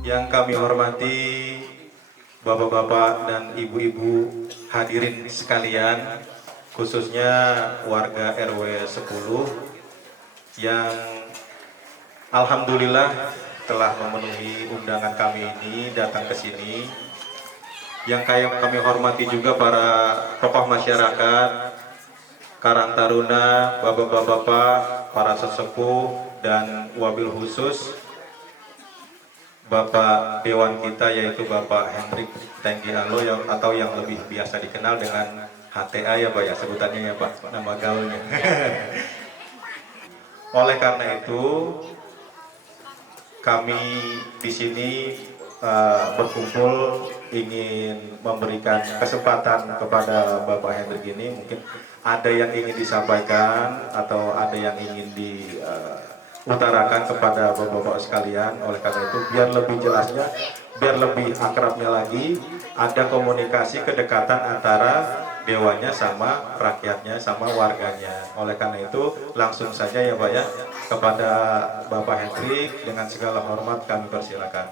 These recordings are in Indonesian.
Yang kami hormati Bapak-bapak dan ibu-ibu hadirin sekalian, khususnya warga RW 10 yang alhamdulillah telah memenuhi undangan kami ini datang ke sini. Yang kami hormati juga para tokoh masyarakat, Karang Taruna, bapak-bapak, para sesepuh, dan wabil khusus Bapak Dewan kita, yaitu Bapak Hendrik Tenggi Alo atau yang lebih biasa dikenal dengan HTA ya Pak ya, sebutannya ya Pak, nama gaulnya. Oleh karena itu kami di sini berkumpul ingin memberikan kesempatan kepada Bapak Hendrik ini, mungkin ada yang ingin disampaikan atau ada yang ingin utarakan kepada bapak-bapak sekalian. Oleh karena itu biar lebih jelasnya, biar lebih akrabnya lagi, ada komunikasi kedekatan antara dewannya sama rakyatnya, sama warganya. Oleh karena itu langsung saja ya Pak ya, kepada Bapak Hendrik dengan segala hormat kami persilakan.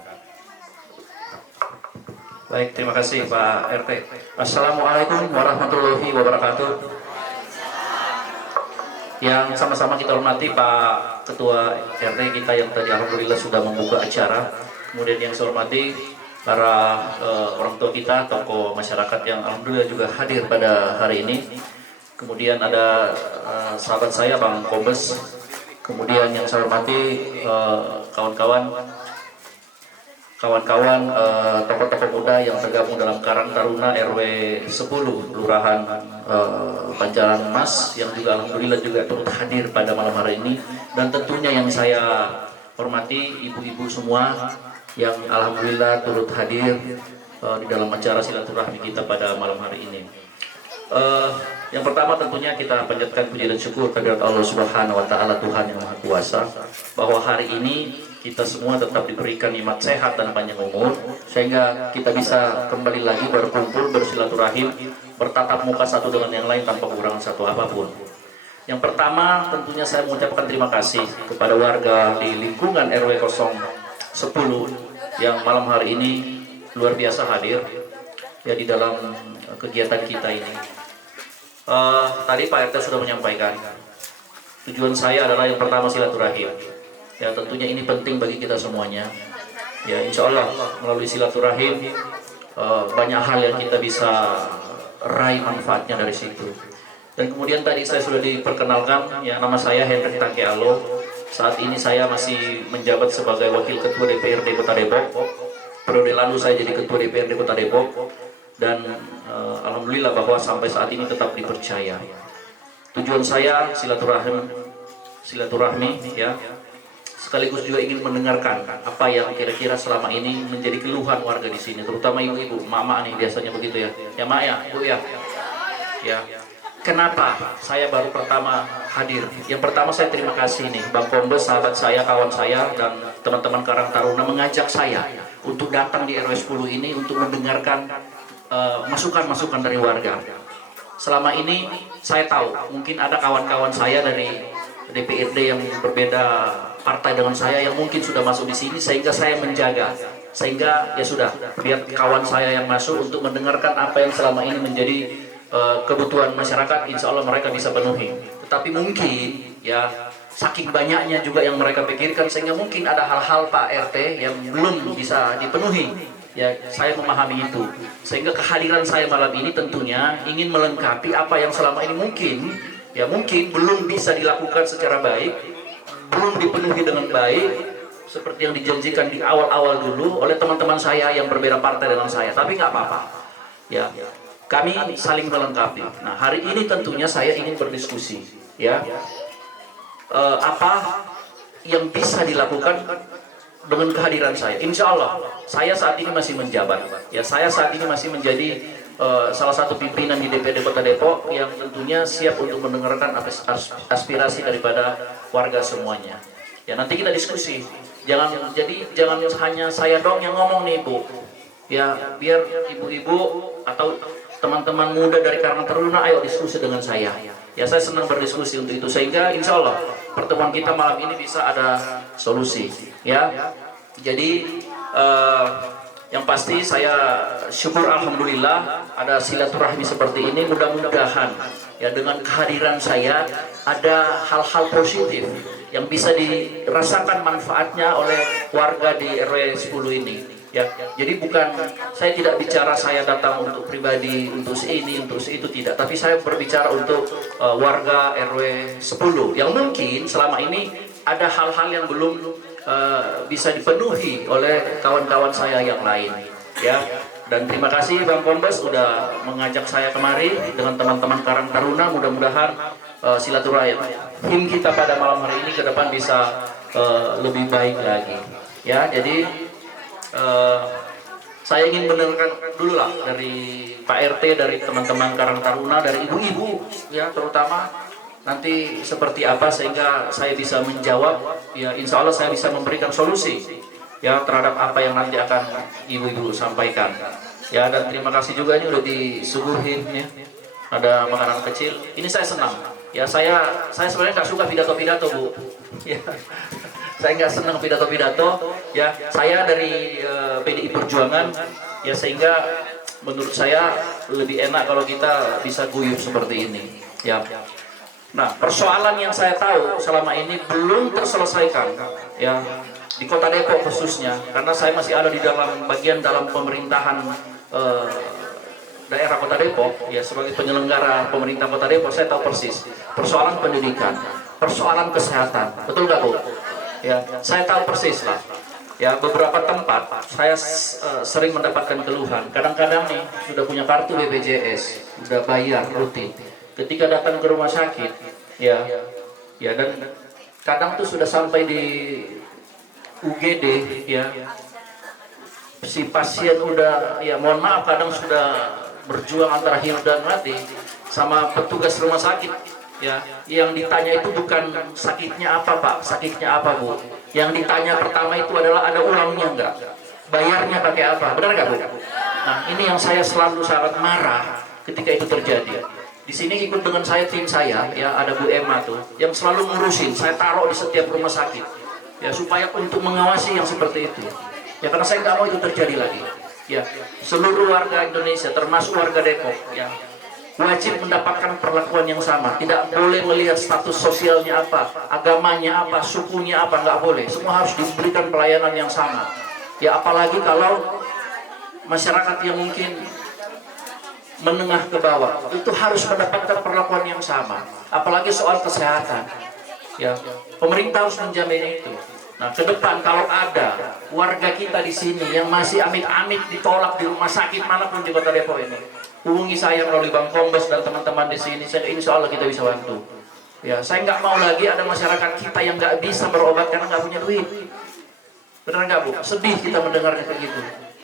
Baik, terima kasih Pak RT. Assalamualaikum warahmatullahi wabarakatuh. Yang sama-sama kita hormati Pak Ketua RT kita yang tadi alhamdulillah sudah membuka acara. Kemudian yang saya hormati para orang tua kita, tokoh masyarakat yang alhamdulillah juga hadir pada hari ini. Kemudian ada sahabat saya Bang Kombes. Kemudian yang saya hormati kawan-kawan tokoh-tokoh muda yang tergabung dalam Karang Taruna RW 10 Kelurahan Panjalan Mas yang juga alhamdulillah juga turut hadir pada malam hari ini, dan tentunya yang saya hormati ibu-ibu semua yang alhamdulillah turut hadir di dalam acara silaturahmi kita pada malam hari ini. Yang pertama tentunya kita panjatkan puji dan syukur kehadirat Allah Subhanahu wa taala, Tuhan yang Maha Kuasa, bahwa hari ini kita semua tetap diberikan nikmat sehat dan panjang umur sehingga kita bisa kembali lagi berkumpul, bersilaturahim, bertatap muka satu dengan yang lain tanpa kekurangan satu apapun. Yang pertama tentunya saya mengucapkan terima kasih kepada warga di lingkungan RW 010 yang malam hari ini luar biasa hadir ya di dalam kegiatan kita ini. Tadi Pak RT sudah menyampaikan tujuan saya adalah yang pertama silaturahim. Ya tentunya ini penting bagi kita semuanya. Ya insya Allah melalui silaturahim banyak hal yang kita bisa raih manfaatnya dari situ. Dan kemudian tadi saya sudah diperkenalkan, ya nama saya Hendrik Tenggi Alo. Saat ini saya masih menjabat sebagai Wakil Ketua DPRD Kota Depok. Periode lalu saya jadi Ketua DPRD Kota Depok. Dan alhamdulillah bahwa sampai saat ini tetap dipercaya. Tujuan saya silaturahmi ya, sekaligus juga ingin mendengarkan apa yang kira-kira selama ini menjadi keluhan warga di sini, terutama ibu-ibu, mama nih biasanya begitu ya, ya mak ya, bu ya. Ya, kenapa saya baru pertama hadir? Yang pertama saya terima kasih nih, Bang Kombes, sahabat saya, kawan saya, dan teman-teman Karang Taruna mengajak saya untuk datang di RW 10 ini untuk mendengarkan masukan-masukan dari warga. Selama ini saya tahu mungkin ada kawan-kawan saya dari DPRD yang berbeda partai dengan saya yang mungkin sudah masuk di sini, sehingga saya menjaga, sehingga ya sudah biar kawan saya yang masuk untuk mendengarkan apa yang selama ini menjadi kebutuhan masyarakat, insya Allah mereka bisa penuhi. Tetapi mungkin ya saking banyaknya juga yang mereka pikirkan sehingga mungkin ada hal-hal Pak RT yang belum bisa dipenuhi. Ya, saya memahami itu. Sehingga kehadiran saya malam ini tentunya ingin melengkapi apa yang selama ini mungkin belum bisa dilakukan secara baik, belum dipenuhi dengan baik seperti yang dijanjikan di awal-awal dulu oleh teman-teman saya yang berbeda partai dengan saya. Tapi nggak apa-apa. Ya, kami saling melengkapi. Nah, hari ini tentunya saya ingin berdiskusi, ya. Apa yang bisa dilakukan dengan kehadiran saya? Insya Allah saya saat ini masih menjabat, ya saya saat ini masih menjadi salah satu pimpinan di DPRD Kota Depok yang tentunya siap untuk mendengarkan aspirasi daripada warga semuanya. Ya nanti kita diskusi, jangan hanya saya dong yang ngomong nih Bu, ya biar ibu-ibu atau teman-teman muda dari Karang Taruna ayo diskusi dengan saya. Ya saya senang berdiskusi untuk itu, sehingga insya Allah pertemuan kita malam ini bisa ada solusi. Ya, jadi yang pasti saya syukur alhamdulillah ada silaturahmi seperti ini. Mudah-mudahan ya dengan kehadiran saya ada hal-hal positif yang bisa dirasakan manfaatnya oleh warga di RW 10 ini. Ya, jadi bukan saya tidak bicara saya datang untuk pribadi, untuk ini, untuk itu, tidak. Tapi saya berbicara untuk warga RW 10 yang mungkin selama ini ada hal-hal yang belum bisa dipenuhi oleh kawan-kawan saya yang lain. Ya, dan terima kasih Bang Kombes sudah mengajak saya kemari dengan teman-teman Karang Taruna. Mudah-mudahan silaturahim kita pada malam hari ini ke depan bisa lebih baik lagi. Ya, jadi saya ingin mendengarkan dulu lah dari Pak RT, dari teman-teman Karang Taruna, dari ibu-ibu ya terutama, nanti seperti apa sehingga saya bisa menjawab. Ya insya Allah saya bisa memberikan solusi ya terhadap apa yang nanti akan ibu-ibu sampaikan. Ya, dan terima kasih juga, ini udah disuguhin ya, ada makanan kecil. Ini saya senang ya, saya sebenarnya nggak suka pidato-pidato Bu ya. Saya nggak senang pidato-pidato ya. Saya dari PDI Perjuangan ya, sehingga menurut saya lebih enak kalau kita bisa guyup seperti ini ya. Nah, persoalan yang saya tahu selama ini belum terselesaikan ya di Kota Depok khususnya, karena saya masih ada di dalam bagian dalam pemerintahan daerah Kota Depok ya, sebagai penyelenggara pemerintah Kota Depok. Saya tahu persis persoalan pendidikan, persoalan kesehatan, betul nggak Bu? Ya, saya tahu persis lah. Ya, beberapa tempat saya sering mendapatkan keluhan. Kadang-kadang nih sudah punya kartu BPJS, sudah bayar rutin. Ketika datang ke rumah sakit, ya, dan kadang tuh sudah sampai di UGD, ya, si pasien udah, ya mohon maaf, kadang sudah berjuang antara hidup dan mati sama petugas rumah sakit. Ya, yang ditanya itu bukan sakitnya apa Pak, sakitnya apa Bu. Yang ditanya pertama itu adalah ada ulangnya enggak, bayarnya pakai apa, benar nggak Bu? Nah, ini yang saya selalu sangat marah ketika itu terjadi. Di sini ikut dengan saya tim saya, ya ada Bu Emma tuh, yang selalu ngurusin. Saya taruh di setiap rumah sakit, ya supaya untuk mengawasi yang seperti itu. Ya karena saya nggak mau itu terjadi lagi. Ya, seluruh warga Indonesia, termasuk warga Depok, ya wajib mendapatkan perlakuan yang sama. Tidak boleh melihat status sosialnya apa, agamanya apa, sukunya apa, nggak boleh. Semua harus diberikan pelayanan yang sama. Ya apalagi kalau masyarakat yang mungkin menengah ke bawah itu harus mendapatkan perlakuan yang sama. Apalagi soal kesehatan. Ya, pemerintah harus menjamin itu. Nah, ke depan kalau ada warga kita di sini yang masih amit-amit ditolak di rumah sakit manapun di Kota Depok ini, hubungi saya melalui Bang Kombes dan teman-teman di sini. Insya Allah kita bisa bantu. Ya, saya nggak mau lagi ada masyarakat kita yang nggak bisa berobat karena nggak punya duit. Benar nggak Bu? Sedih kita mendengarnya kayak gitu.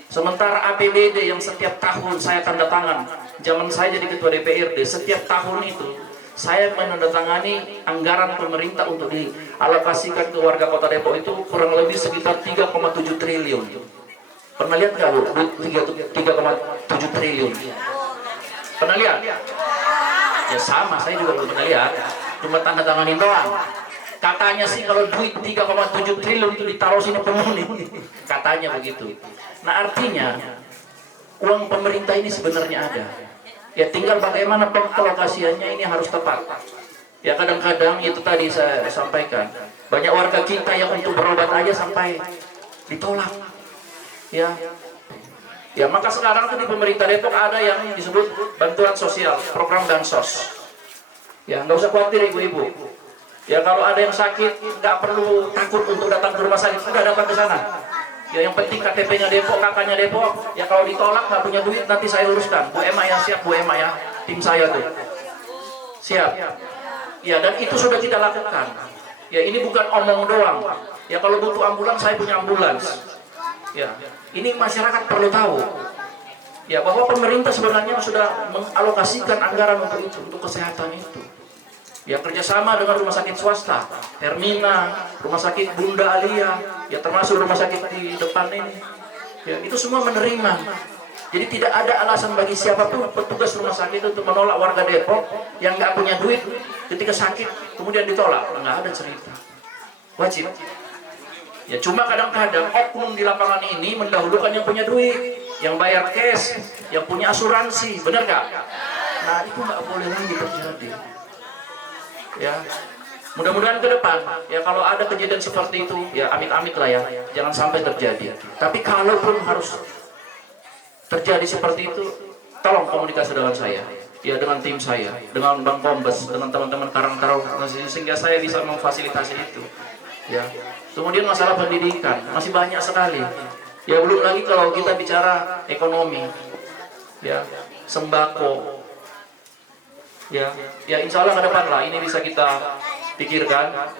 Sementara APBD yang setiap tahun saya tanda tangan, zaman saya jadi ketua DPRD, setiap tahun itu saya menandatangani anggaran pemerintah untuk dialokasikan ke warga Kota Depok itu kurang lebih sekitar 3,7 triliun. Pernah lihat nggak Bu? 3,7 triliun. Pernah lihat? Ya sama, saya juga belum pernah lihat. Cuma tanda tanganin doang. Katanya sih kalau duit 3,7 triliun itu ditaruh sini penuh nih. Katanya begitu. Nah artinya uang pemerintah ini sebenarnya ada. Ya tinggal bagaimana pengalokasiannya ini harus tepat. Ya kadang-kadang itu tadi saya sampaikan. Banyak warga kita yang untuk berobat aja sampai ditolak. Ya maka sekarang tuh di pemerintah Depok ada yang disebut bantuan sosial, program bansos. Ya nggak usah khawatir ibu-ibu. Ya kalau ada yang sakit nggak perlu takut untuk datang ke rumah sakit, sudah datang ke sana. Ya yang penting KTP-nya Depok, kakaknya Depok. Ya kalau ditolak nggak punya duit nanti saya uruskan. Bu Emma ya, siap Bu Emma ya, tim saya tuh siap. Ya dan itu sudah kita lakukan. Ya ini bukan omong doang. Ya kalau butuh ambulans saya punya ambulans. Ya ini masyarakat perlu tahu. Ya bahwa pemerintah sebenarnya sudah mengalokasikan anggaran untuk itu, untuk kesehatan itu. Ya kerjasama dengan rumah sakit swasta, Hermina, rumah sakit Bunda Alia, ya termasuk rumah sakit di depan ini. Ya itu semua menerima. Jadi tidak ada alasan bagi siapapun petugas rumah sakit untuk menolak warga Depok yang nggak punya duit ketika sakit kemudian ditolak. Nggak ada cerita. Wajib. Ya cuma kadang-kadang oknum di lapangan ini mendahulukan yang punya duit, yang bayar cash, yang punya asuransi, benar nggak? Nah itu nggak boleh lagi terjadi. Ya, mudah-mudahan ke depan ya kalau ada kejadian seperti itu ya amit-amit lah ya, jangan sampai terjadi. Tapi kalaupun harus terjadi seperti itu, tolong komunikasi dengan saya, ya dengan tim saya, dengan Bang Kombes, dengan teman-teman Karang Taruna sehingga saya bisa memfasilitasi itu. Ya, kemudian masalah pendidikan masih banyak sekali. Ya belum lagi kalau kita bicara ekonomi, ya sembako. Ya insya Allah ke depan lah ini bisa kita pikirkan.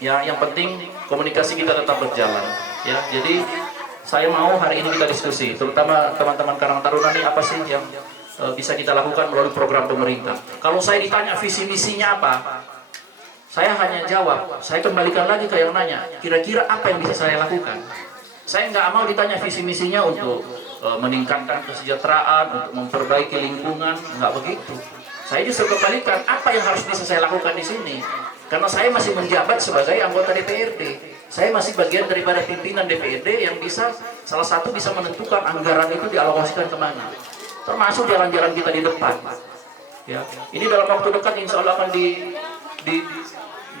Ya, yang penting komunikasi kita tetap berjalan. Ya, jadi saya mau hari ini kita diskusi, terutama teman-teman Karang Taruna ini apa sih yang bisa kita lakukan melalui program pemerintah. Kalau saya ditanya visi misinya apa, saya hanya jawab, saya kembalikan lagi ke yang nanya, kira-kira apa yang bisa saya lakukan. Saya nggak mau ditanya visi misinya untuk meningkatkan kesejahteraan, untuk memperbaiki lingkungan, nggak begitu. Saya justru kembalikan apa yang harus bisa saya lakukan di sini. Karena saya masih menjabat sebagai anggota DPRD. Saya masih bagian daripada pimpinan DPRD yang bisa, salah satu bisa menentukan anggaran itu dialokasikan kemana. Termasuk jalan-jalan kita di depan. Ya, ini dalam waktu dekat insya Allah akan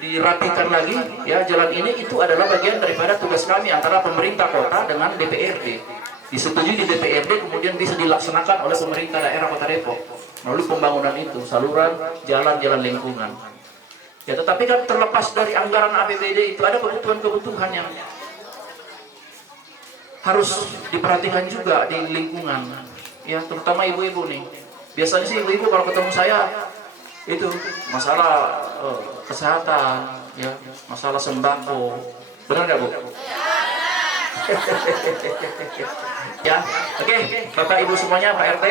dirapikan lagi. Ya, jalan ini itu adalah bagian daripada tugas kami antara pemerintah kota dengan DPRD. Disetujui di DPRD kemudian bisa dilaksanakan oleh pemerintah daerah Kota Depok melalui pembangunan itu, saluran, jalan-jalan lingkungan. Ya, tetapi kan terlepas dari anggaran APBD itu ada kebutuhan-kebutuhan yang harus diperhatikan juga di lingkungan. Ya, terutama ibu-ibu nih. Biasanya sih ibu-ibu kalau ketemu saya itu masalah kesehatan, ya, masalah sembako. Benar nggak Bu? Ya, oke, Bapak Ibu semuanya, Pak RT.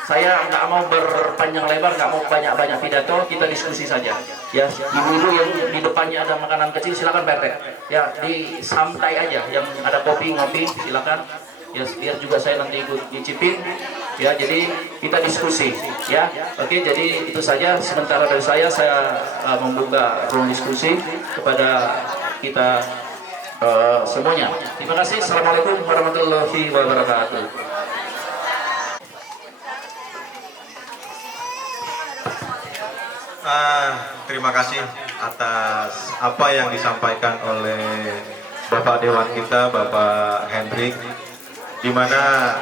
Saya nggak mau berpanjang lebar, nggak mau banyak-banyak pidato, kita diskusi saja. Ya, ibu-ibu yang di depannya ada makanan kecil, silakan Pak RT. Ya, disantai aja, yang ada kopi, ngopi, silakan. Ya, biar juga saya nanti ikut nyicipin. Ya, jadi kita diskusi. Ya, oke, jadi itu saja sementara dari saya membuka ruang diskusi kepada kita semuanya. Terima kasih. Assalamualaikum warahmatullahi wabarakatuh. Terima kasih atas apa yang disampaikan oleh Bapak Dewan kita, Bapak Hendrik, di mana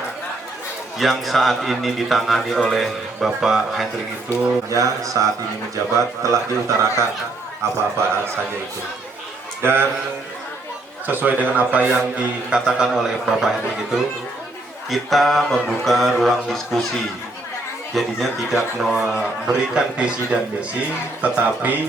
yang saat ini ditangani oleh Bapak Hendrik itu ya saat ini menjabat telah diutarakan apa-apa saja itu. Dan sesuai dengan apa yang dikatakan oleh Bapak Hendrik itu, kita membuka ruang diskusi. Jadinya tidak memberikan visi dan misi, tetapi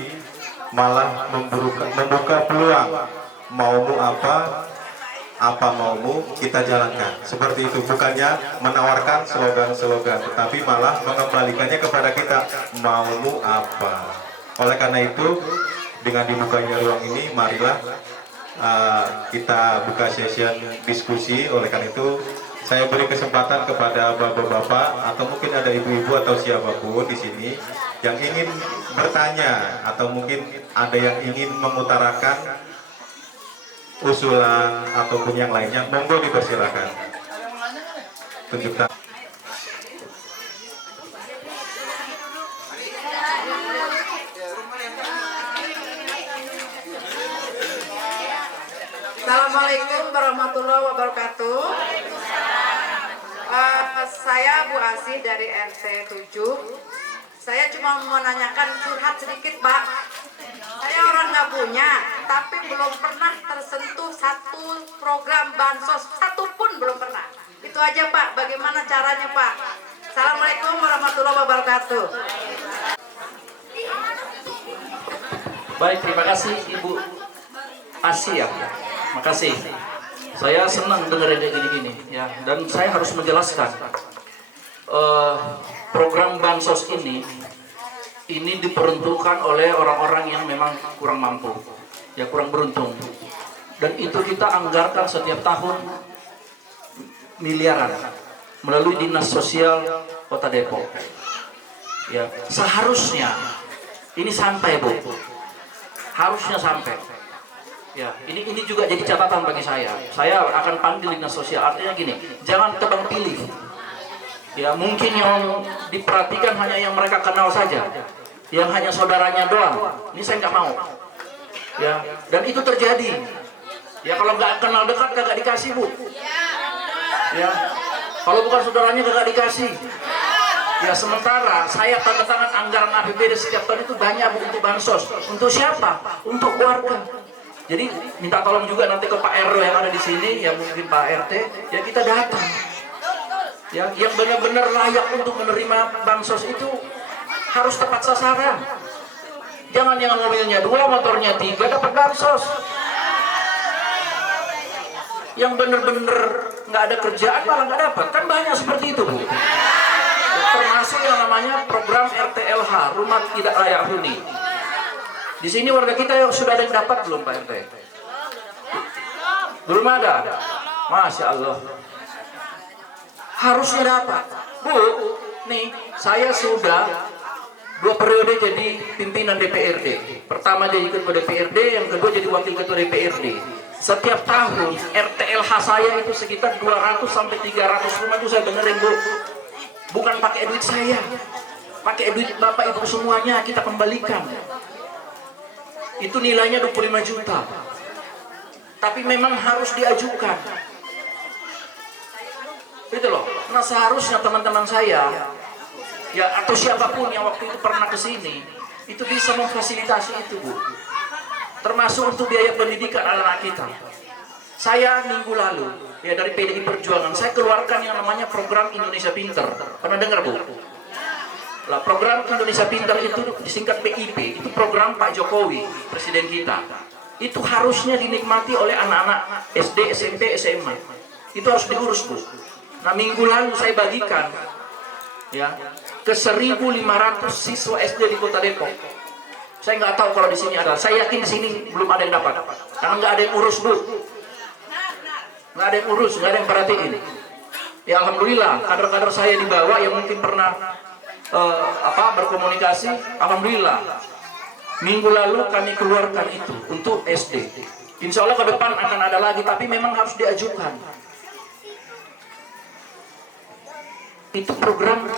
malah membuka peluang. Maumu apa maumu, kita jalankan. Seperti itu, bukannya menawarkan slogan-slogan, tetapi malah mengembalikannya kepada kita, maumu apa. Oleh karena itu, dengan dibukanya ruang ini, marilah kita buka session diskusi. Oleh karena itu, saya beri kesempatan kepada bapak-bapak atau mungkin ada ibu-ibu atau siapapun di sini yang ingin bertanya atau mungkin ada yang ingin mengutarakan usulan ataupun yang lainnya, monggo dipersilakan. Tunjuk tangan. Assalamualaikum warahmatullahi wabarakatuh. Saya Bu Asih dari RT 7. Saya cuma mau menanyakan curhat sedikit, Pak. Saya orang nggak punya, tapi belum pernah tersentuh satu program bansos, satu pun belum pernah. Itu aja Pak, bagaimana caranya Pak? Assalamualaikum warahmatullahi wabarakatuh. Baik, terima kasih Ibu Asia. Makasih. Saya senang dengar kayak gini-gini ya, dan saya harus menjelaskan program bansos ini diperuntukkan oleh orang-orang yang memang kurang mampu, ya kurang beruntung, dan itu kita anggarkan setiap tahun miliaran melalui Dinas Sosial Kota Depok. Ya, seharusnya ini sampai, Bu. Harusnya sampai. Ya, ini juga jadi catatan bagi saya. Saya akan panggil Dinas Sosial. Artinya gini, jangan tebang pilih. Ya, mungkin yang diperhatikan hanya yang mereka kenal saja, yang hanya saudaranya doang. Ini saya nggak mau. Ya, dan itu terjadi. Ya, kalau nggak kenal dekat kagak dikasih, Bu. Ya, kalau bukan saudaranya kagak dikasih. Ya, sementara saya tanda tangan anggaran APBD setiap tahun itu banyak, Bu, untuk bansos. Untuk siapa? Untuk keluarga. Jadi minta tolong juga nanti ke Pak RW yang ada di sini, ya mungkin Pak RT, ya kita datang. Ya, yang benar-benar layak untuk menerima bansos itu harus tepat sasaran. Jangan yang mobilnya 2, motornya 3 dapat bansos. Yang benar-benar nggak ada kerjaan malah nggak dapat, kan banyak seperti itu, Bu. Termasuk yang namanya program RTLH, Rumah Tidak Layak Huni. Di sini warga kita sudah ada yang dapat belum, Pak RT? Belum ada. Masya Allah. Harusnya dapat. Bu, nih saya sudah 2 periode jadi pimpinan DPRD. Pertama dia ikut ke DPRD, yang kedua jadi wakil ketua DPRD. Setiap tahun RTLH saya itu sekitar 200 sampai 300 rumah itu saya benerin, Bu. Bukan pakai duit saya, pakai duit Bapak Ibu semuanya kita kembalikan. Itu nilainya 25 juta. Tapi memang harus diajukan. Itu loh. Nah, seharusnya teman-teman saya, ya atau siapapun yang waktu itu pernah ke sini, itu bisa memfasilitasi itu, Bu. Termasuk untuk biaya pendidikan anak-anak kita. Saya minggu lalu, ya dari PDI Perjuangan, saya keluarkan yang namanya program Indonesia Pinter. Pernah dengar, Bu? Lah, program Indonesia Pinter itu disingkat PIP, itu program Pak Jokowi, presiden kita. Itu harusnya dinikmati oleh anak-anak SD, SMP, SMA. Itu harus diurus, Bu. Nah, minggu lalu saya bagikan ya ke 1.500 siswa SD di Kota Depok. Saya nggak tahu kalau di sini ada. Saya yakin di sini belum ada yang dapat. Karena nggak ada yang urus, Bu. Nggak ada yang urus, nggak ada yang perhatiin. Ya alhamdulillah, kader-kader saya di bawah yang mungkin pernah berkomunikasi, alhamdulillah. Minggu lalu kami keluarkan itu untuk SD. Insya Allah ke depan akan ada lagi, tapi memang harus diajukan. Itu program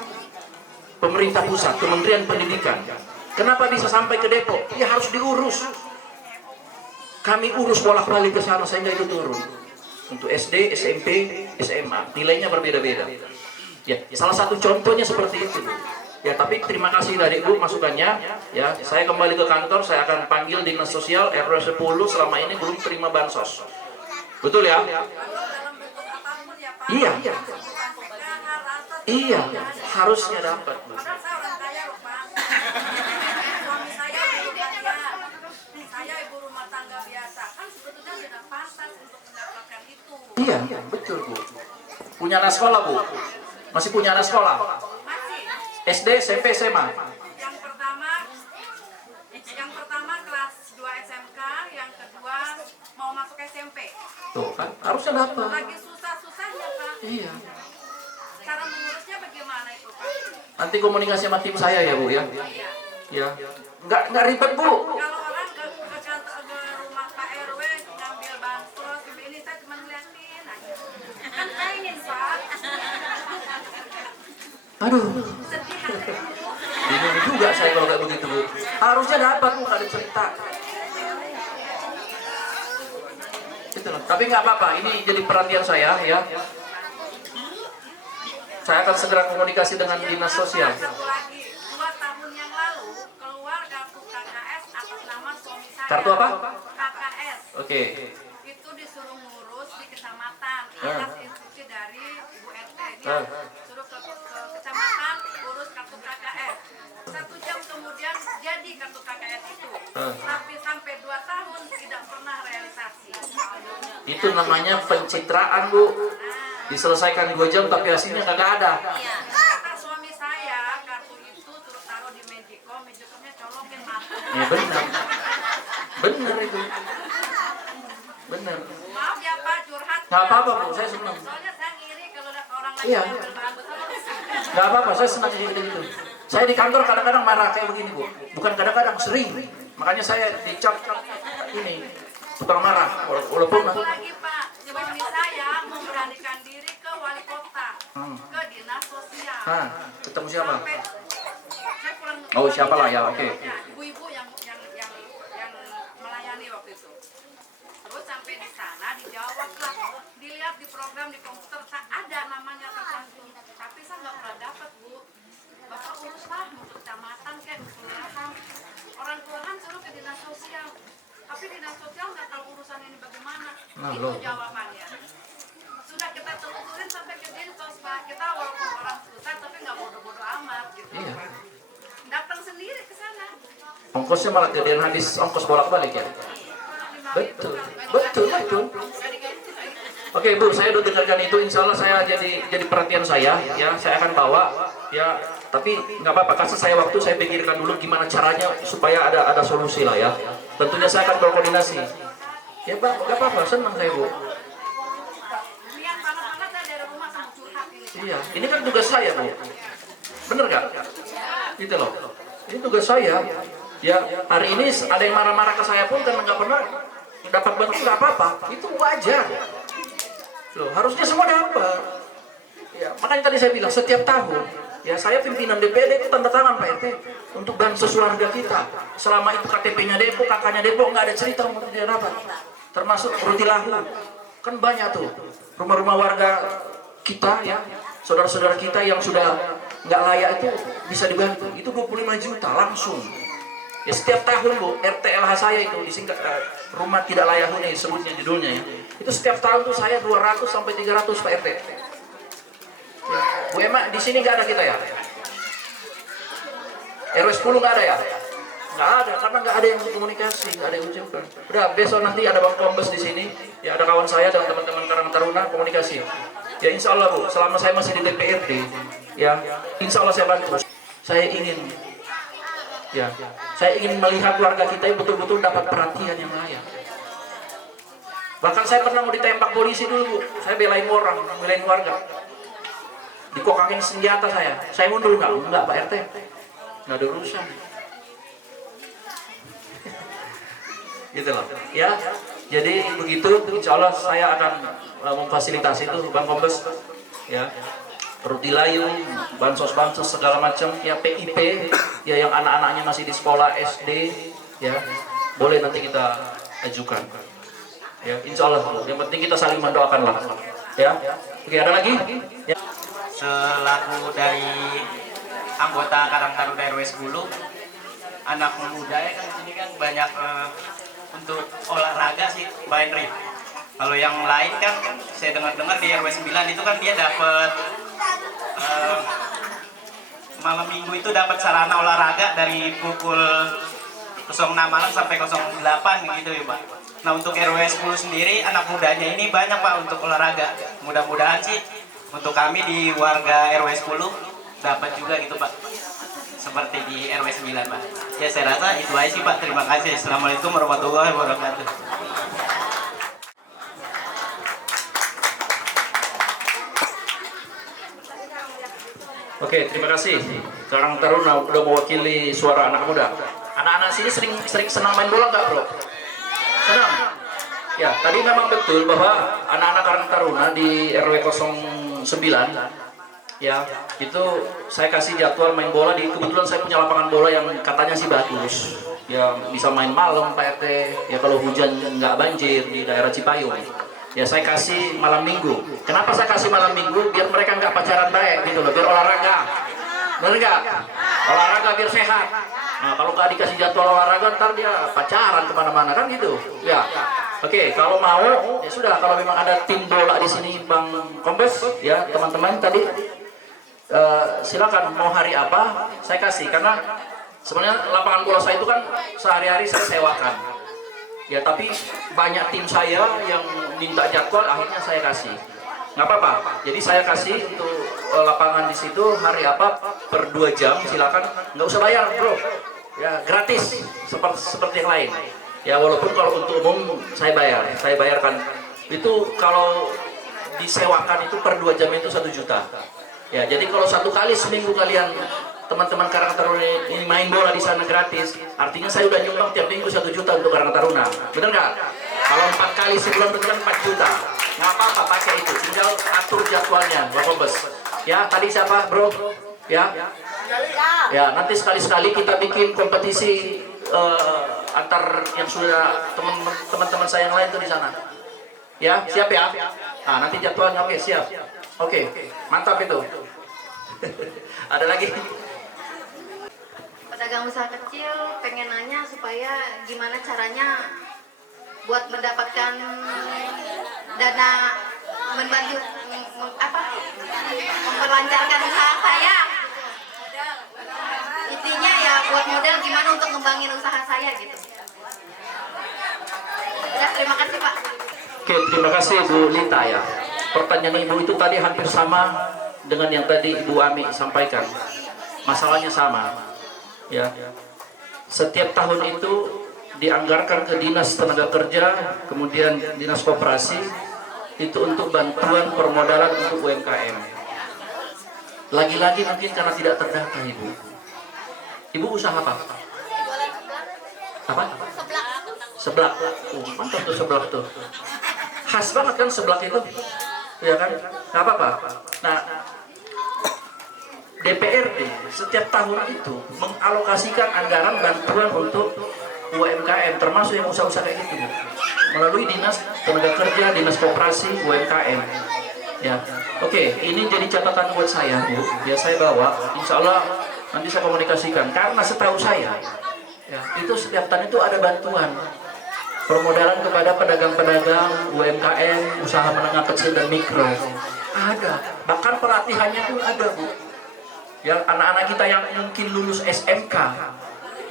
pemerintah pusat, Kementerian Pendidikan. Kenapa bisa sampai ke Depok? Ya harus diurus. Kami urus bolak-balik ke sana sehingga itu turun. Untuk SD, SMP, SMA, nilainya berbeda-beda. Ya, salah satu contohnya seperti itu. Ya, tapi terima kasih dari Ibu masukannya. Ya, saya kembali ke kantor, saya akan panggil Dinas Sosial RW 10 selama ini belum terima bansos. Betul ya? Iya. Iya, harusnya dapat. Saya ibu rumah tangga biasa, kan sebetulnya sudah pantas untuk mendapatkan itu. Iya, betul, Bu. Punya anak sekolah, Bu? Masih punya anak sekolah? Masih. SD, SMP, SMA? Yang pertama kelas 2 SMK, yang kedua mau masuk SMP. Tuh kan, harusnya dapat. Lagi susah-susahnya, Pak. Iya. Cara mengurusnya bagaimana itu, Pak? Nanti komunikasi sama tim saya ya, Bu ya. Iya. Ya. Nggak ribet, Bu. Kalau orang ke rumah Pak RW ngambil bansos, ini saya cuma ngeliatin aja. Kan pengen, Pak. Aduh. Sedih hati. Bingung juga saya kalau kayak begitu, Bu. Harusnya dapat, Bu, nggak ada cerita. Gitu loh. Tapi nggak apa-apa, ini jadi perhatian saya ya. Saya akan segera komunikasi dengan Dinas Sosial. Satu lagi, 2 tahun yang lalu keluar kartu KKS atas nama suami saya. Kartu apa? KKS. Oke. Itu disuruh ngurus di kecamatan atas instruksi dari Ibu RT. Dia suruh ke kecamatan urus kartu KKS. 1 jam kemudian jadi kartu KKS itu. Tapi sampai 2 tahun tidak pernah realisasi. Itu namanya pencitraan, Bu. Diselesaikan 2 jam tapi hasilnya kagak ada. Kata suami saya, kartu itu terus taruh di Magicomnya colokin mata. Ya benar. Benar itu. Benar. Maaf ya Pak, curhat. Nggak apa-apa, Bu, saya senang. Soalnya saya ngiri kalau lihat orang Iya. Nggak apa-apa, saya senang kayak gitu. Saya di kantor kadang-kadang marah kayak begini, Bu. Bukan kadang-kadang, sering. Makanya saya dicap ini tukang marah. Walaupun Satu lagi Pak, suami saya memberanikan diri ke wali kota, ke dinas sosial. ketemu siapa? Sampai saya pulang. Oh, siapa lah ya, oke. Ya, ibu-ibu yang melayani waktu itu. Terus sampai di sana dijawab lah, dilihat di program di komputer ada namanya tercantum, tapi saya nggak pernah dapat Bu. Bapak uruslah mau ke kecamatan kayak ke kelurahan. Orang kelurahan suruh ke dinas sosial, tapi dinas sosial nggak tahu urusan ini bagaimana. Itu jawabannya. Sudah kita telusurin sampai ke dinsos Pak. Kita walaupun orang susah tapi nggak bodoh-bodoh amat gitu. Iya. Datang sendiri ke sana. Ongkosnya malah gedean habis ongkos bolak-balik ya. Betul. Oke Bu, saya udah dengarkan itu. Insya Allah saya jadi perhatian saya. Ya, saya akan bawa. Ya, tapi nggak apa-apa. Kasih saya waktu, saya pikirkan dulu gimana caranya supaya ada solusi lah ya. Tentunya saya akan berkoordinasi. Ya Pak, nggak apa-apa. Senang saya Bu. Yang panas-panas saya dari rumah sama curhat ini. Iya, ini kan tugas saya Bu. Bener nggak? Gitu loh. Ini tugas saya. Ya, hari ini ada yang marah-marah ke saya pun karena nggak pernah dapat bantuan, nggak apa-apa. Itu wajar. Loh, harusnya semua dapat. Ya, makanya tadi saya bilang setiap tahun, ya saya pimpinan DPD itu tanda tangan Pak RT untuk bansos warga kita. Selama itu KTP-nya Depok, kakaknya Depok, nggak ada cerita untuk dia dapat. Termasuk roti lahu. Kan banyak tuh rumah-rumah warga kita ya, saudara-saudara kita yang sudah nggak layak itu bisa dibantu. Itu 25 juta langsung. Ya setiap tahun Bu, RTLH saya itu disingkat rumah tidak layak huni sebutnya judulnya ya. Itu setiap tahun tuh saya 200 sampai 300 Pak RT. Ya. Bu Emma di sini nggak ada kita ya? RW 10 nggak ada ya? Nggak ada, karena nggak ada yang komunikasi, nggak ada yang ucapkan. Udah, besok nanti ada Bang Kombes di sini, ya ada kawan saya dan teman-teman Karang Taruna komunikasi. Ya insya Allah Bu, selama saya masih di DPRD, ya insya Allah saya bantu. Saya ingin melihat warga kita yang betul-betul dapat perhatian yang layak. Bahkan saya pernah mau ditembak polisi dulu Bu, saya belain orang, belain warga. Dikokangin senjata saya mundur enggak Pak RT, nggak ada urusan. Gitu loh, ya. Jadi begitu, insya Allah saya akan memfasilitasi itu Bang Kombes, ya. Roti layu, bansos segala macam, ya PIP, ya yang anak-anaknya masih di sekolah SD, ya boleh nanti kita ajukan. Ya, insya Allah. Yang penting kita saling mendoakan lah. Ya, oke ada lagi? Ya. Selaku dari anggota Karang Taruna RW 10, anak muda ya kan di sini kan banyak untuk olahraga sih, Mbak Henry. Kalau yang lain kan saya dengar-dengar di RW 9 itu kan dia dapat malam minggu itu dapat sarana olahraga dari pukul 06 malam sampai 08 gitu ya Pak. Nah untuk RW 10 sendiri anak mudanya ini banyak Pak untuk olahraga. Mudah-mudahan sih untuk kami di warga RW 10 dapat juga gitu Pak. Seperti di RW 9 Pak. Ya saya rasa itu aja sih Pak. Terima kasih. Assalamualaikum warahmatullahi wabarakatuh. Oke, terima kasih. Karang Taruna udah mewakili suara anak muda. Anak-anak sini sering senang main bola nggak Bro? Senang? Ya, tadi memang betul bahwa anak-anak Karang Taruna di RW 09 ya, itu saya kasih jadwal main bola kebetulan saya punya lapangan bola yang katanya sih bagus. Ya, bisa main malam Pak RT. Ya kalau hujan nggak banjir di daerah Cipayung. Ya saya kasih malam minggu. Kenapa saya kasih malam minggu? Biar mereka nggak pacaran baik gitu loh, biar olahraga. Bener nggak? Olahraga biar sehat. Nah kalau nggak dikasih jadwal olahraga ntar dia pacaran kemana-mana kan gitu. Ya. Oke, kalau mau ya sudah. Kalau memang ada tim bola di sini Bang Kombes, ya teman-teman tadi silakan mau hari apa saya kasih, karena sebenarnya lapangan bola saya itu kan sehari-hari saya sewakan. Ya tapi banyak tim saya yang minta jadwal, akhirnya saya kasih. Nggak apa-apa. Jadi saya kasih untuk lapangan di situ hari apa per 2 jam, silakan. Nggak usah bayar Bro. Ya gratis seperti yang lain. Ya walaupun kalau untuk umum saya bayarkan. Itu kalau disewakan itu per 2 jam itu 1 juta. Ya, jadi kalau 1 kali seminggu kalian teman-teman Karang Taruna ini main bola di sana gratis, artinya saya udah nyumbang tiap minggu 1 juta untuk Karang Taruna. Bener nggak? Kalau 4 kali sebulan itu kan 4 juta. Nggak apa-apa, pakai itu. Tinggal atur jadwalnya, Bapak Bos. Ya, tadi siapa, Bro? Ya. Ya, nanti sekali-sekali kita bikin kompetisi antar yang sudah teman-teman saya yang lain tuh di sana. Ya, siap ya? Nah, nanti jadwalnya oke, siap. Oke, mantap itu. Ada lagi? Pedagang usaha kecil pengen nanya supaya gimana caranya buat mendapatkan dana membantu memperlancarkan usaha saya. Intinya ya buat modal gimana untuk ngembangin usaha saya gitu. Ya, terima kasih Pak. Oke, terima kasih Bu Lita ya. Pertanyaan Ibu itu tadi hampir sama dengan yang tadi Ibu Ami sampaikan. Masalahnya sama. Ya. Setiap tahun itu dianggarkan ke Dinas Tenaga Kerja, kemudian Dinas Koperasi itu untuk bantuan permodalan untuk UMKM. Lagi-lagi mungkin karena tidak terdata Ibu. Ibu usaha apa? Apa? Seblak. Mantap tuh seblak tuh. Khas banget kan seblak itu, ya kan? Nggak apa-apa. Nah, DPRD setiap tahun itu mengalokasikan anggaran bantuan untuk UMKM, termasuk yang usaha-usaha kayak gitu, melalui Dinas Tenaga Kerja, Dinas Koperasi, UMKM. Ya, oke. Ini jadi catatan buat saya, Bu. Ya, saya bawa. Insya Allah nanti saya komunikasikan. Karena setahu saya, ya, itu setiap tahun itu ada bantuan permodalan kepada pedagang-pedagang, UMKM, usaha menengah kecil dan mikro. Ada, bahkan pelatihannya pun ada, Bu. Ya, anak-anak kita yang mungkin lulus SMK,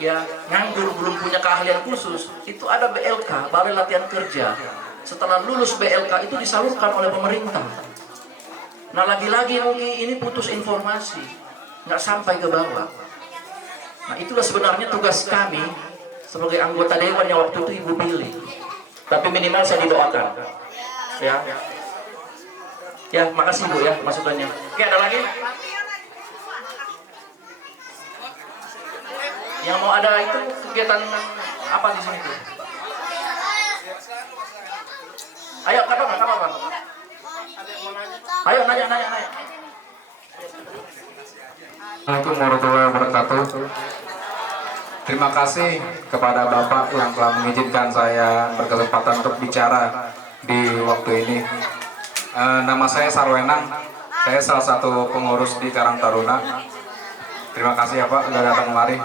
ya nganggur belum punya keahlian khusus, itu ada BLK, Balai Latihan Kerja. Setelah lulus BLK itu disalurkan oleh pemerintah. Nah, lagi-lagi mungkin ini putus informasi, nggak sampai ke bawah. Nah, itulah sebenarnya tugas kami sebagai anggota dewan yang waktu itu Ibu pilih. Tapi minimal saya didoakan. Ya. Ya, makasih Bu ya masukannya. Oke, ada lagi? Yang mau ada itu kegiatan apa di sini tuh? Ayo, apa? Ayo nanya. Assalamualaikum warahmatullahi wabarakatuh. Terima kasih kepada Bapak yang telah mengizinkan saya berkesempatan untuk bicara di waktu ini. Nama saya Sarwenang, saya salah satu pengurus di Karang Taruna. Terima kasih ya Pak, sudah datang kemari.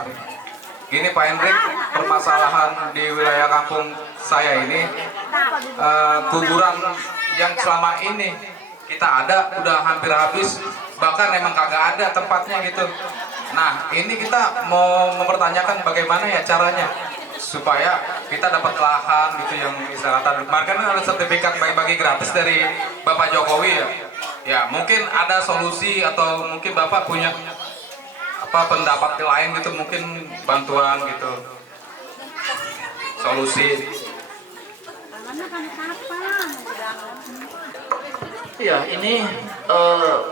Gini Pak Hendrik, permasalahan di wilayah kampung saya ini, kuburan yang selama ini kita ada udah hampir habis, bahkan emang kagak ada tempatnya gitu. Nah, ini kita mau mempertanyakan bagaimana ya caranya supaya kita dapat lahan gitu yang misalkan kemarin ada sertifikat bagi-bagi gratis dari Bapak Jokowi ya. Ya, mungkin ada solusi atau mungkin Bapak punya apa pendapat lain gitu, mungkin bantuan gitu. Solusi. Ya, ini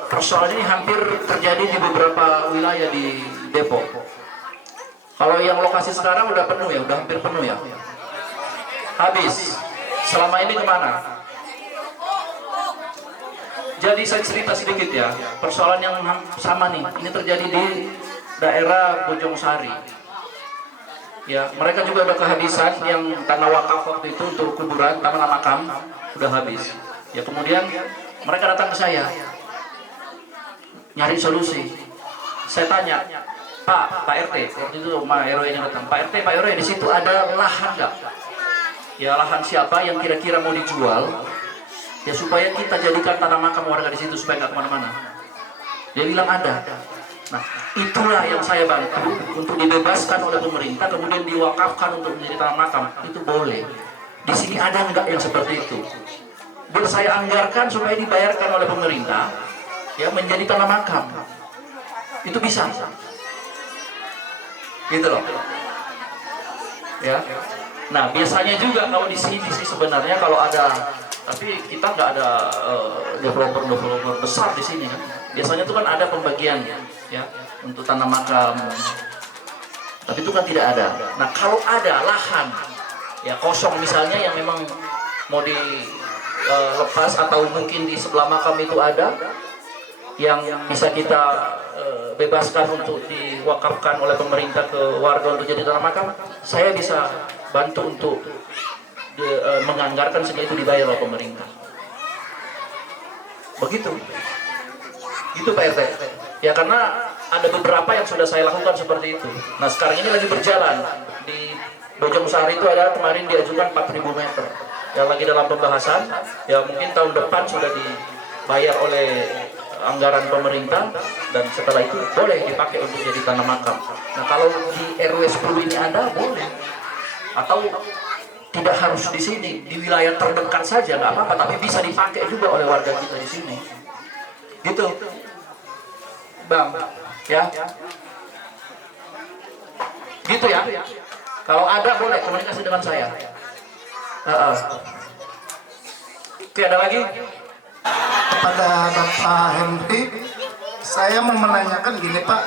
persoalan ini hampir terjadi di beberapa wilayah di Depok. Kalau yang lokasi sekarang udah penuh ya, udah hampir penuh ya. Habis. Selama ini kemana? Jadi saya cerita sedikit ya, persoalan yang sama nih, ini terjadi di daerah Bojong Sari. Ya, mereka juga udah kehabisan yang tanah wakaf waktu itu untuk kuburan, tanah makam udah habis. Ya, kemudian mereka datang ke saya nyari solusi. Saya tanya, Pak RT, waktu itu Pak RW yang datang, Pak RT, Pak RW, di situ ada lahan nggak? Ya, lahan siapa yang kira-kira mau dijual? Ya, supaya kita jadikan tanah makam warga di situ supaya nggak kemana-mana. Dia bilang ada. Nah, itulah yang saya bantu untuk dibebaskan oleh pemerintah, kemudian diwakafkan untuk menjadi tanah makam. Itu boleh. Di sini ada nggak yang seperti itu? Biar saya anggarkan supaya dibayarkan oleh pemerintah, ya menjadi tanah makam. Itu bisa. Gitu loh. Ya. Nah, biasanya juga kalau di sini sebenarnya kalau ada Tapi kita nggak ada developer besar di sini kan. Biasanya itu kan ada pembagian ya untuk tanah makam. Tapi itu kan tidak ada. Nah kalau ada lahan ya kosong misalnya yang memang mau dilepas atau mungkin di sebelah makam itu ada yang bisa kita bebaskan untuk diwakafkan oleh pemerintah ke warga untuk jadi tanah makam, saya bisa bantu untuk menganggarkan sehingga itu dibayar oleh pemerintah. Begitu. Gitu Pak RT. Ya karena ada beberapa yang sudah saya lakukan seperti itu. Nah sekarang ini lagi berjalan di Bojong Sari itu ada kemarin diajukan 4.000 meter yang lagi dalam pembahasan. Ya mungkin tahun depan sudah dibayar oleh anggaran pemerintah dan setelah itu boleh dipakai untuk jadi tanah makam. Nah kalau di RW 10 ini ada boleh, atau tidak harus di sini, di wilayah terdekat saja nggak apa-apa, tapi bisa dipakai juga oleh warga kita di sini. Gitu, Bang, ya. Gitu ya. Kalau ada boleh komunikasi dengan saya. Oke, ada lagi? Pada Bapak Henry, saya mau menanyakan gini Pak,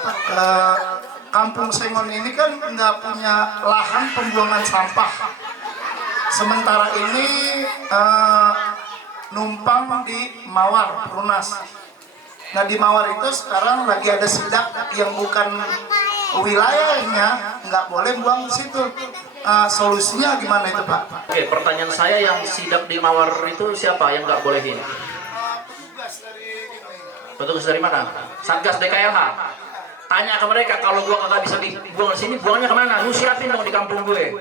Kampung Sengon ini kan nggak punya lahan pembuangan sampah. Sementara ini numpang di Mawar, Runas. Nah di Mawar itu sekarang lagi ada sidak yang bukan wilayahnya, nggak boleh buang di situ. Solusinya gimana itu Pak? Oke, pertanyaan saya yang sidak di Mawar itu siapa yang nggak bolehin? Petugas dari mana? Satgas DKLH. Tanya ke mereka, kalau gua kagak bisa buang di sini, buangnya kemana? Lu siapin dong di kampung gue.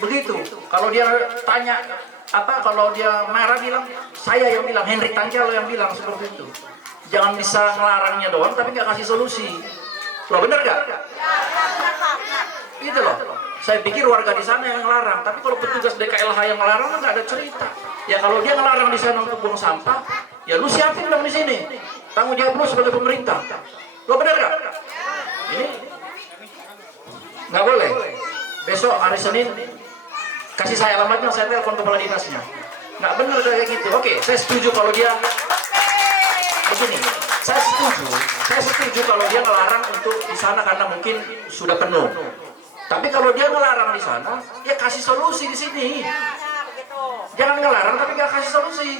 Begitu. Kalau dia tanya kalau dia marah bilang, saya yang bilang, Hendrik Tancel yang bilang seperti itu. Jangan bisa ngelarangnya doang, tapi nggak kasih solusi. Loh bener gak? Gitu loh. Saya pikir warga di sana yang ngelarang, tapi kalau petugas DKLH yang ngelarang nggak ada cerita. Ya kalau dia ngelarang di sana untuk buang sampah, ya lu siapin dong di sini. Tanggung jawab lu sebagai pemerintah. Lo bener gak? Ini nggak boleh. Besok hari Senin kasih saya alamatnya, saya telepon kepala dinasnya. Nggak bener kayak gitu. Oke, saya setuju kalau dia begini. Saya setuju kalau dia ngelarang untuk di sana karena mungkin sudah penuh. Tapi kalau dia ngelarang di sana, ya kasih solusi di sini. Jangan ngelarang tapi nggak kasih solusi.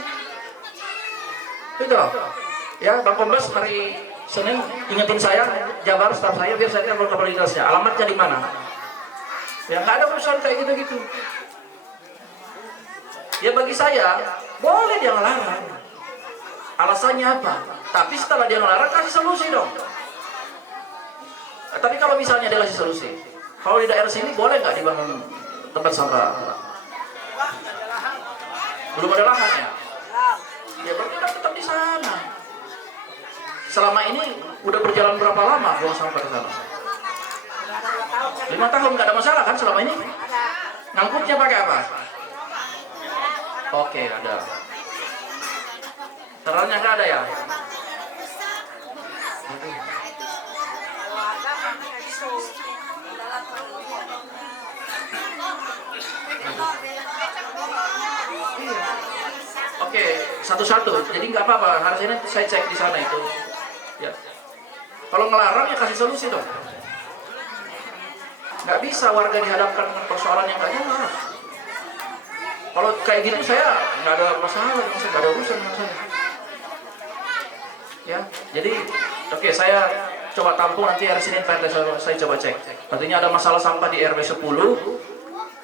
Gitu. Ya, Bang Kombes hari Senin ingetin saya, Jabar staf saya biar saya telepon kepala dinasnya. Alamatnya di mana? Ya nggak ada urusan kayak gitu-gitu. Ya bagi saya boleh dia ngelarang. Alasannya apa? Tapi setelah dia ngelarang kasih solusi dong. Tapi kalau misalnya dia kasih solusi, kalau di daerah sini boleh nggak dibangun tempat sampah? Belum ada lahan ya? Ya berarti tetap di sana. Selama ini udah berjalan berapa lama buang sampah ke sana? 5 tahun nggak ada masalah kan selama ini? Ngangkutnya pakai apa? Oke, ada. Teralnya nggak ada ya? Oke, satu-satu. Jadi nggak apa-apa. Hari ini saya cek di sana itu. Ya. Kalau ngelarang ya kasih solusi dong. Nggak bisa warga dihadapkan dengan persoalan yang nggak jelas. Kalau kayak gitu saya nggak ada masalah, nggak ada urusan dengan saya. Ya, jadi oke, saya coba tampung nanti hari Senin Pak RT saya coba cek. Artinya ada masalah sampah di RW 10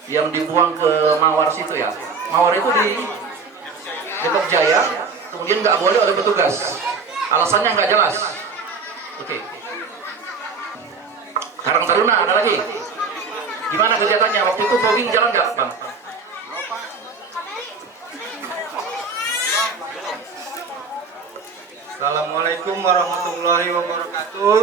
yang dibuang ke Mawar situ ya. Mawar itu di Depok Jaya, kemudian nggak boleh oleh petugas. Alasannya nggak jelas. Oke. Karang Taruna ada lagi. Gimana kegiatannya? Waktu itu fogging jalan nggak, Bang? Assalamualaikum warahmatullahi wabarakatuh.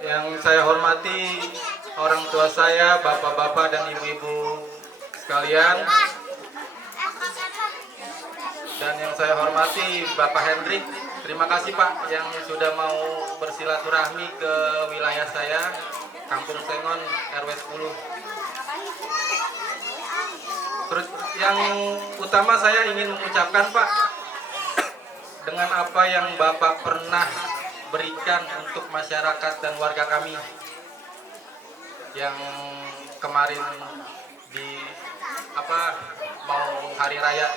Yang saya hormati orang tua saya, bapak-bapak dan ibu-ibu sekalian. Dan yang saya hormati Bapak Hendrik. Terima kasih Pak yang sudah mau bersilaturahmi ke wilayah saya, Kampung Sengon RW 10. Terus yang utama saya ingin mengucapkan Pak, dengan apa yang Bapak pernah berikan untuk masyarakat dan warga kami yang kemarin di mau hari raya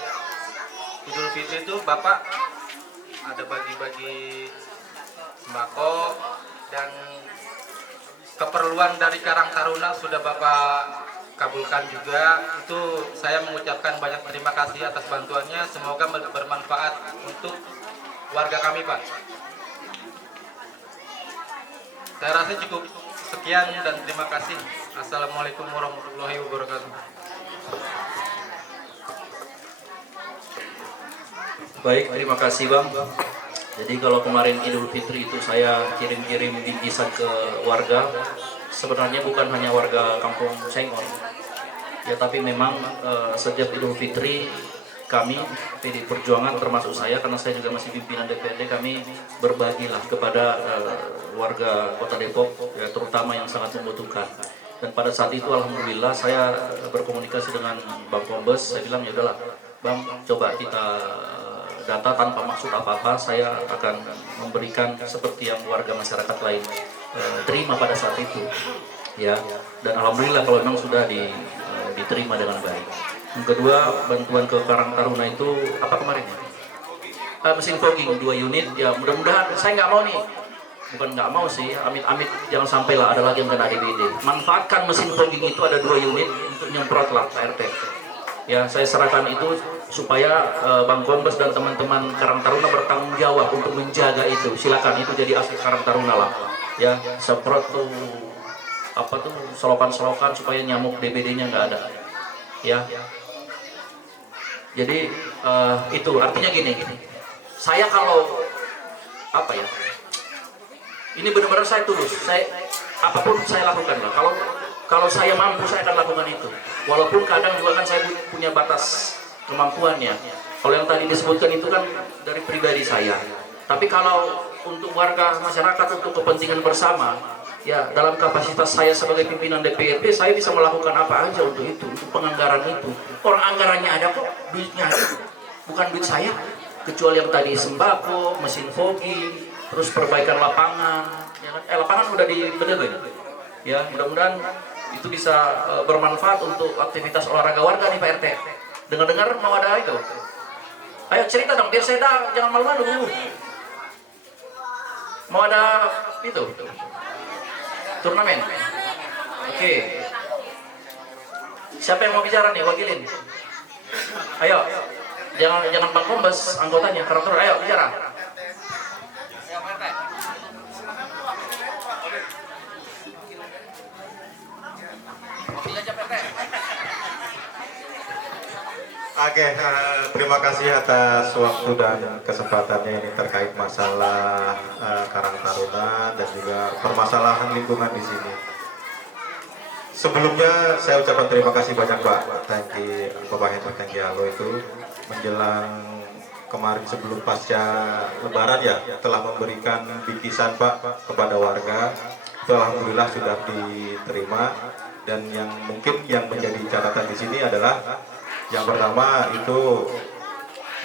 Idul Fitri itu Bapak ada bagi-bagi sembako dan keperluan dari Karang Taruna sudah Bapak kabulkan juga. Itu saya mengucapkan banyak terima kasih atas bantuannya, semoga bermanfaat untuk warga kami Pak. Saya rasa cukup sekian dan terima kasih. Assalamualaikum warahmatullahi wabarakatuh. Baik, terima kasih Bang. Jadi kalau kemarin Idul Fitri itu saya kirim-kirim bingkisan ke warga, sebenarnya bukan hanya warga Kampung Sengon. Ya, tapi memang sejak Idul Fitri kami PD Perjuangan termasuk saya, karena saya juga masih pimpinan DPRD, kami berbagilah kepada warga Kota Depok, ya, terutama yang sangat membutuhkan. Dan pada saat itu alhamdulillah saya berkomunikasi dengan Bang Kombes, saya bilang ya udahlah Bang, coba kita data tanpa maksud apa-apa, saya akan memberikan seperti yang warga masyarakat lain terima pada saat itu, ya. Dan alhamdulillah kalau memang sudah diterima dengan baik. Yang kedua, bantuan ke Karang Taruna itu apa kemarin? Mesin fogging 2 unit, ya mudah-mudahan. Saya nggak mau nih, bukan nggak mau sih, amit-amit jangan sampailah ada lagi yang kena DBD. Manfaatkan mesin fogging itu, ada 2 unit untuk nyemprot lah RT. Ya, saya serahkan itu supaya Bang Kombes dan teman-teman Karang Taruna bertanggung jawab untuk menjaga itu. Silakan, itu jadi aset Karang Taruna lah. Ya, semprot tuh selokan-selokan supaya nyamuk DBD-nya nggak ada. Ya. Jadi itu artinya gini. Saya kalau ini benar-benar saya tulus. Apapun saya lakukan lah. Kalau saya mampu saya akan lakukan itu. Walaupun kadang juga kan saya punya batas kemampuannya. Kalau yang tadi disebutkan itu kan dari pribadi saya. Tapi kalau untuk warga masyarakat, untuk kepentingan bersama, ya dalam kapasitas saya sebagai pimpinan DPRD, saya bisa melakukan apa aja untuk itu, untuk penganggaran itu. Orang anggarannya ada kok, duitnya ada. Bukan duit saya. Kecuali yang tadi sembako, mesin fogging, terus perbaikan lapangan. Ya kan? Lapangan udah dibenerin. Ya, mudah-mudahan itu bisa bermanfaat untuk aktivitas olahraga warga nih Pak RT. Dengar-dengar mau ada itu. Ayo cerita dong, biar saya jangan malu-malu. Mau ada itu turnamen. Oke. Siapa yang mau bicara nih, wakilin? Ayo. Jangan Bang Kombes, anggotanya, karakter. Ayo bicara. Oke, terima kasih atas waktu dan kesempatannya ini terkait masalah Karang Taruna dan juga permasalahan lingkungan di sini. Sebelumnya saya ucapkan terima kasih banyak Pak Tangki, Bapak Hendra Tangki Halo itu menjelang kemarin sebelum pasca Lebaran ya telah memberikan bingkisan Pak kepada warga. Itu alhamdulillah sudah diterima, dan yang mungkin yang menjadi catatan di sini adalah yang pertama itu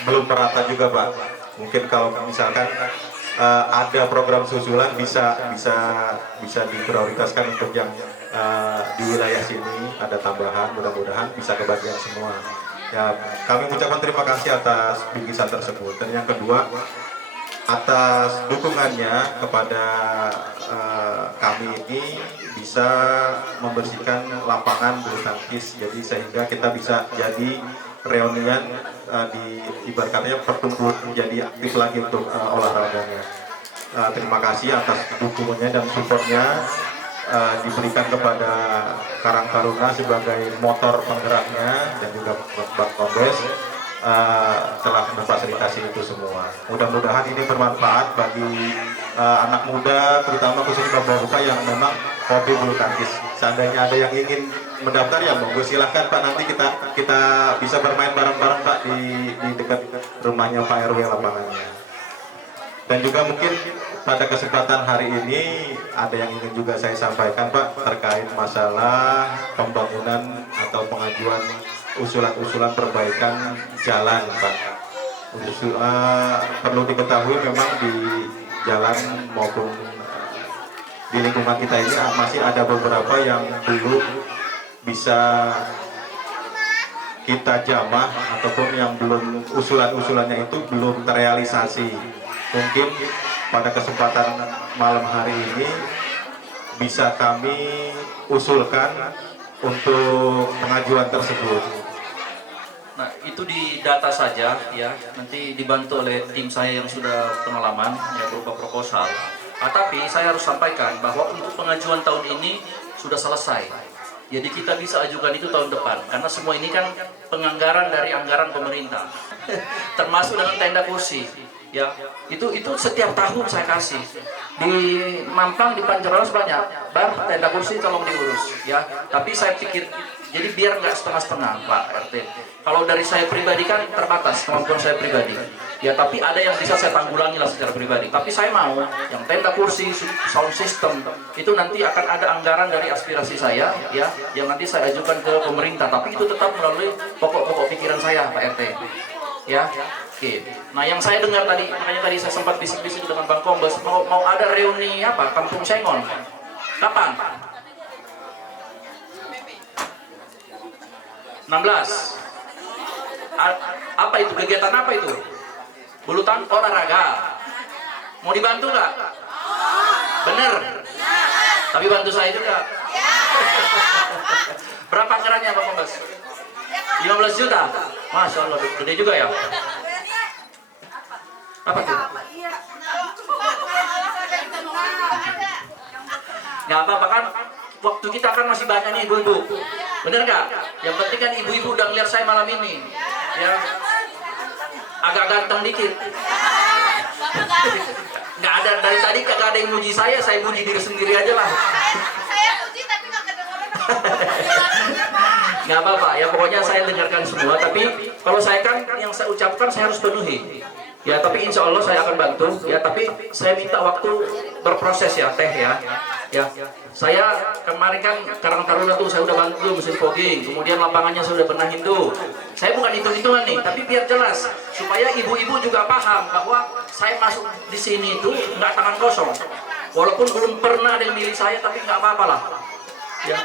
belum merata juga Pak. Mungkin kalau misalkan ada program susulan bisa diprioritaskan untuk yang di wilayah sini ada tambahan, mudah-mudahan bisa kebagian semua. Ya, kami mengucapkan terima kasih atas bingkisan tersebut. Dan yang kedua, atas dukungannya kepada kami ini bisa membersihkan lapangan bulu tangkis, jadi sehingga kita bisa jadi reunian ibaratnya pertumbuhan menjadi aktif lagi untuk olahraganya. Terima kasih atas dukungannya dan supportnya diberikan kepada Karang Taruna sebagai motor penggeraknya, dan juga Bang Kombes telah memfasilitasi itu semua. Mudah-mudahan ini bermanfaat bagi anak muda, terutama khususnya bapak-bapak yang memang hobi bulu tangkis. Seandainya ada yang ingin mendaftar ya monggo silahkan Pak, nanti kita bisa bermain bareng-bareng Pak di dekat rumahnya Pak RW lapangannya. Dan juga mungkin pada kesempatan hari ini ada yang ingin juga saya sampaikan Pak terkait masalah pembangunan atau pengajuan usulan-usulan perbaikan jalan, Pak. Perlu diketahui memang di jalan maupun di lingkungan kita ini masih ada beberapa yang belum bisa kita jamah ataupun yang belum usulan-usulannya itu belum terrealisasi. Mungkin pada kesempatan malam hari ini bisa kami usulkan untuk pengajuan tersebut. Nah, itu di data saja ya, nanti dibantu oleh tim saya yang sudah pengalaman ya berupa proposal. Tapi saya harus sampaikan bahwa untuk pengajuan tahun ini sudah selesai. Jadi kita bisa ajukan itu tahun depan karena semua ini kan penganggaran dari anggaran pemerintah. Termasuk dengan tenda kursi. Ya, itu setiap tahun saya kasih. Di Mampang, di Pancoran banyak. Bar tenda kursi tolong diurus ya. Tapi saya pikir jadi biar nggak setengah-setengah, Pak RT. Kalau dari saya pribadi kan terbatas kemampuan saya pribadi. Ya, tapi ada yang bisa saya tanggulangi lah secara pribadi. Tapi saya mau yang tenda kursi, sound system itu nanti akan ada anggaran dari aspirasi saya, ya, yang nanti saya ajukan ke pemerintah. Tapi itu tetap melalui pokok-pokok pikiran saya, Pak RT. Ya, oke. Nah, yang saya dengar tadi, makanya tadi saya sempat bisik-bisik dengan Bang Kombes, mau ada reuni apa? Kampung Sengon. Kapan? 16. Apa itu? Kegiatan apa itu? Bulu tangkis olahraga. Mau dibantu nggak? Bener? Tapi bantu saya juga. Berapa anggarannya Bang Kombes? 15 juta? Masya Allah, gede juga ya? Apa tuh? Nggak apa-apa kan? Waktu kita kan masih banyak nih ibu-ibu. Bener nggak? Yang penting kan ibu-ibu udah ngeliat saya malam ini. Ya, agak ganteng dikit. Nggak ada, dari tadi nggak ada yang muji saya muji diri sendiri aja lah. Saya puji tapi nggak kedengeran. Nggak apa-apa, ya pokoknya saya dengarkan semua. Tapi kalau saya kan yang saya ucapkan saya harus penuhi. Ya, tapi insya Allah saya akan bantu. Ya, tapi saya minta waktu berproses ya, Teh ya. Ya, saya kemarin kan Karang Taruna tuh saya udah bantu mesin fogging, kemudian lapangannya saya udah benahin tuh. Saya bukan hitung-hitungan nih, tapi biar jelas supaya ibu-ibu juga paham bahwa saya masuk di sini itu nggak tangan kosong. Walaupun belum pernah ada yang milih saya, tapi nggak apa-apa lah. Ya.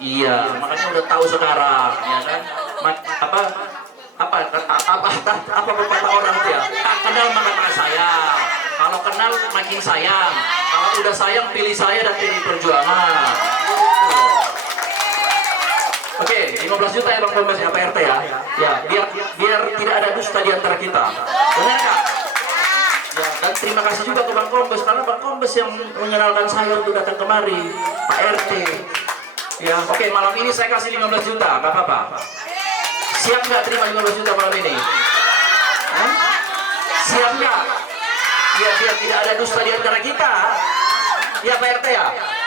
Iya, makanya udah tahu sekarang, ya kan? Apa pepatah orang tuh ya? Tak kenal maka tak sayang. Kalau kenal makin sayang. Kalau udah sayang pilih saya dan pilih perjuangan. Oke, 15 juta ya Bang Kombes ya Pak RT ya. Ya, biar tidak ada dusta di antara kita. Benar nggak? Ya, dan terima kasih juga ke Bang Kombes karena Bang Kombes yang mengenalkan saya untuk datang kemari, Pak RT. Ya, oke, malam ini saya kasih 15 juta, nggak apa-apa. Siap nggak terima 15 juta malam ini? Hah? Siap nggak? Ya, biar tidak ada dusta di antara kita. Ya Pak RT ya.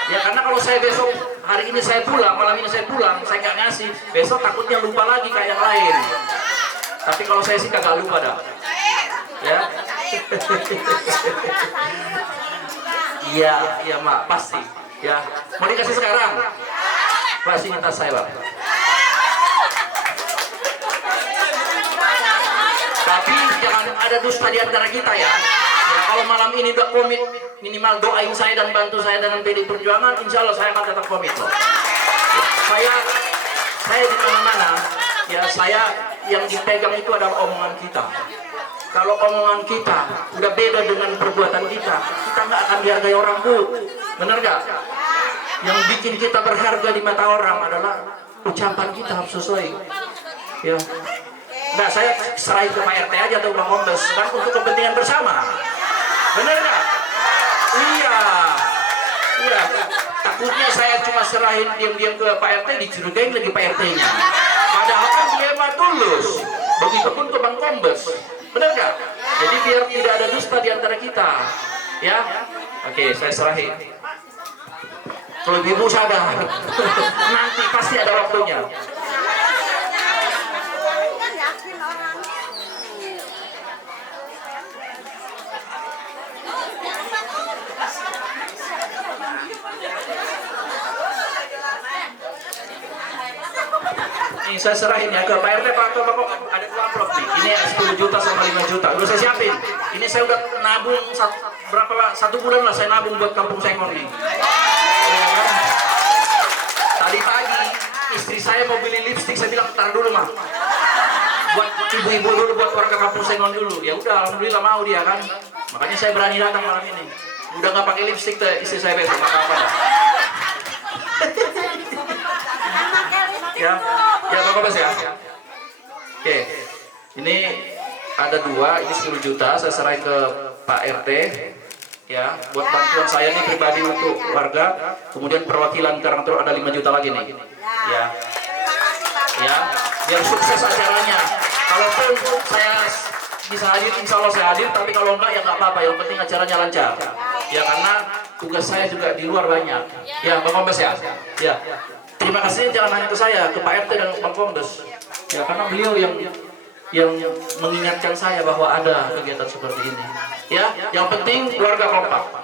Ya, karena kalau saya besok hari ini saya pulang, malam ini saya pulang, saya nggak ngasih, besok takutnya lupa lagi kayak yang lain. Tapi kalau saya sih kagak lupa dah. Ya. Iya Mak, pasti. Ya, mau dikasih sekarang? Pak, sini tas saya Pak. Tapi jangan ada dusta di antara kita ya. Ya, kalau malam ini udah komit, minimal doain saya dan bantu saya dengan PDI Perjuangan, insya Allah saya akan tetap komit loh. Ya, saya di mana-mana, ya saya yang dipegang itu adalah omongan kita. Kalau omongan kita udah beda dengan perbuatan kita nggak akan dihargai orang Bu. Bener nggak? Yang bikin kita berharga di mata orang adalah ucapan kita harus sesuai. Ya. Nah, saya serahin ke Pak RT aja tuh Bang Kombes kan untuk kepentingan bersama. Bener nggak? Iya. Takutnya saya cuma serahin diam-diam ke Pak RT, dicurigain lagi Pak RT-nya. Padahal kan dia mah tulus. Begitupun ke Bang Kombes. Bener nggak? Jadi biar tidak ada dusta di antara kita. Ya. Oke, saya serahin. Kalau ibu sadar, nanti pasti ada waktunya. nih saya serahin ya ke Pak RT, Pak RT, ada 2 amplop nih. Ini 10 juta sama 5 juta. Udah saya siapin. Ini saya udah nabung satu bulan lah saya nabung buat Kampung Sengon nih. Ya kan? Tadi pagi istri saya mau beli lipstik, saya bilang tar dulu mah. Buat ibu-ibu dulu, buat warga Kampung Sengon dulu. Ya udah, alhamdulillah mau dia kan. Makanya saya berani datang malam ini. Udah nggak pakai lipstik tuh istri saya besok apa-apa. Ya, ya Bapak Bos ya. Oke, ini ada 2, ini 10 juta saya serahin ke Pak RT. Ya, buat bantuan saya nih pribadi untuk warga. Kemudian perwakilan Karangtoro ada 5 juta lagi nih. Ya, ya, biar sukses acaranya. Kalaupun saya bisa hadir, insya Allah saya hadir. Tapi kalau enggak ya nggak apa-apa. Yang penting acaranya lancar. Ya karena tugas saya juga di luar banyak. Ya, Bang Kombes ya. Ya. Terima kasih, jangan hanya ke saya, ke Pak RT dan Bang Kombes. Ya karena beliau yang mengingatkan saya bahwa ada kegiatan seperti ini. Ya, yang penting keluarga kompak.